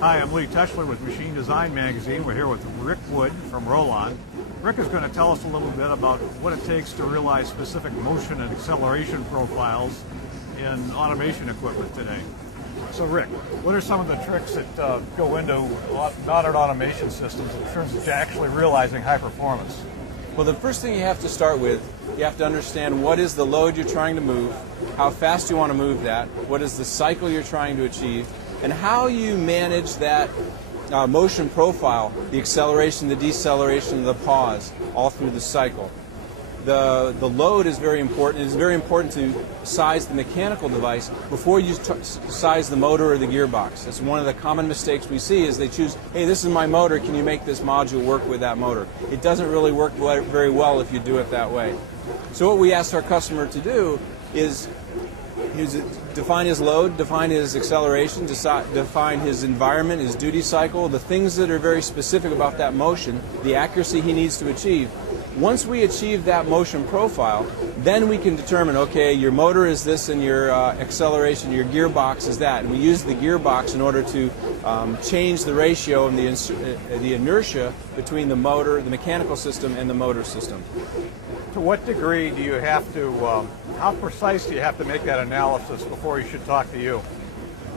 Hi, I'm Lee Teschler with Machine Design Magazine. We're here with Rick Wood from Rollon. Rick is going to tell us a little bit about what it takes to realize specific motion and acceleration profiles in automation equipment today. So Rick, what are some of the tricks that go into modern automation systems in terms of actually realizing high performance? Well, the first thing you have to start with, you have to understand what is the load you're trying to move, how fast you want to move that, what is the cycle you're trying to achieve, and how you manage that motion profile, the acceleration, the deceleration, the pause, all through the cycle. The load is very important. It is very important to size the mechanical device before you size the motor or the gearbox. That's one of the common mistakes we see is they choose, hey, this is my motor, can you make this module work with that motor? It doesn't really work very well if you do it that way. So what we asked our customer to do is define his load, define his acceleration, define his environment, his duty cycle, the things that are very specific about that motion, the accuracy he needs to achieve. Once we achieve that motion profile, then we can determine, okay, your motor is this and your acceleration, your gearbox is that. And we use the gearbox in order to change the ratio and the inertia between the motor, the mechanical system, and the motor system. To what degree do you have to, how precise do you have to make that analysis before he should talk to you?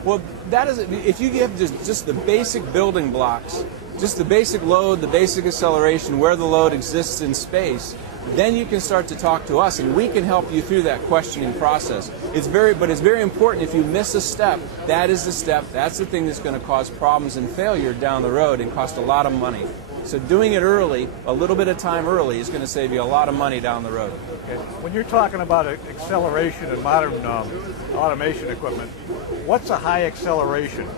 Well, that is, if you give just the basic building blocks, just the basic load, the basic acceleration, where the load exists in space, then you can start to talk to us, and we can help you through that questioning process. But it's very important. If you miss a step, that is the step. That's the thing that's going to cause problems and failure down the road and cost a lot of money. So doing it early, a little bit of time early, is going to save you a lot of money down the road. Okay. When you're talking about acceleration in modern automation equipment, what's a high acceleration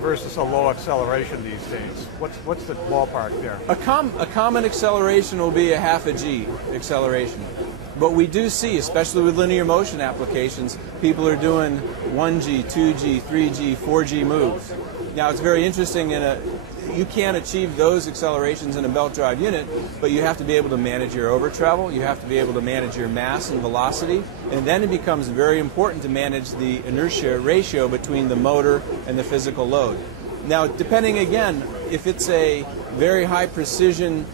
versus a low acceleration these days? What's the ballpark there? A common acceleration will be a half a G acceleration. But we do see, especially with linear motion applications, people are doing 1G, 2G, 3G, 4G moves. Now it's very interesting, you can't achieve those accelerations in a belt drive unit, but you have to be able to manage your over travel, you have to be able to manage your mass and velocity, and then it becomes very important to manage the inertia ratio between the motor and the physical load. Now, depending again, if it's a very high precision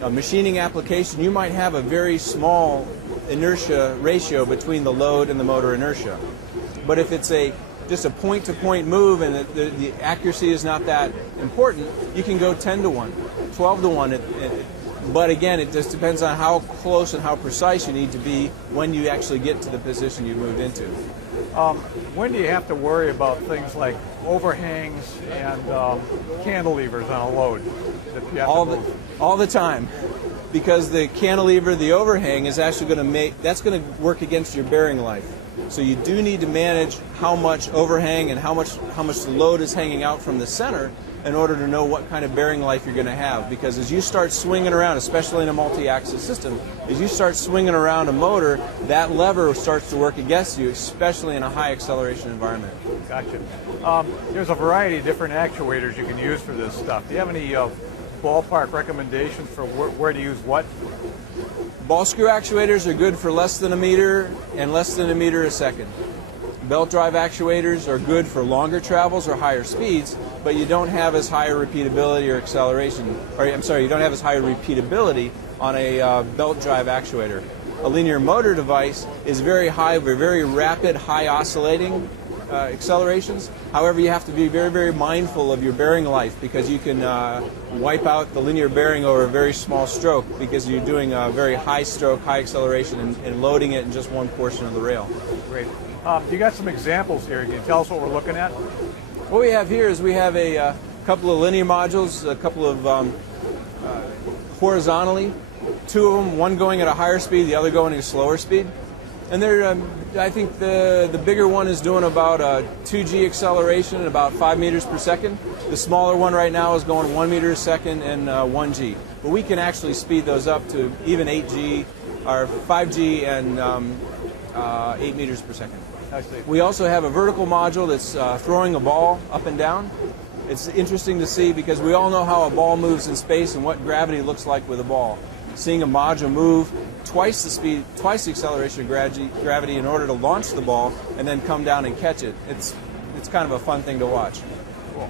machining application, you might have a very small inertia ratio between the load and the motor inertia. But if it's just a point-to-point move and the accuracy is not that important, you can go 10 to 1, 12 to 1. But again, it just depends on how close and how precise you need to be when you actually get to the position you moved into. When do you have to worry about things like overhangs and cantilevers on a load? That you have all the time. Because the cantilever, the overhang, is actually going to work against your bearing life. So you do need to manage how much overhang and how much load is hanging out from the center in order to know what kind of bearing life you're going to have. Because as you start swinging around, especially in a multi-axis system, as you start swinging around a motor, that lever starts to work against you, especially in a high acceleration environment. Gotcha. There's a variety of different actuators you can use for this stuff. Do you have any ballpark recommendations for where to use what? Ball screw actuators are good for less than a meter and less than a meter a second. Belt drive actuators are good for longer travels or higher speeds, but you don't have as high a repeatability or acceleration, you don't have as high a repeatability on a belt drive actuator. A linear motor device is very high, very rapid, high oscillating accelerations. However, you have to be very, very mindful of your bearing life because you can wipe out the linear bearing over a very small stroke because you're doing a very high stroke, high acceleration, and loading it in just one portion of the rail. Great. You got some examples here. Can you tell us what we're looking at? What we have here is we have a couple of linear modules, a couple of horizontally, two of them, one going at a higher speed, the other going at a slower speed. And they're, I think the bigger one is doing about a 2G acceleration at about 5 meters per second. The smaller one right now is going 1 meter a second and 1G. But we can actually speed those up to even 8G, or 5G and 8 meters per second. I see. We also have a vertical module that's throwing a ball up and down. It's interesting to see because we all know how a ball moves in space and what gravity looks like with a ball. Seeing a module move twice the speed, twice the acceleration of gravity in order to launch the ball and then come down and catch it. It's kind of a fun thing to watch. Cool.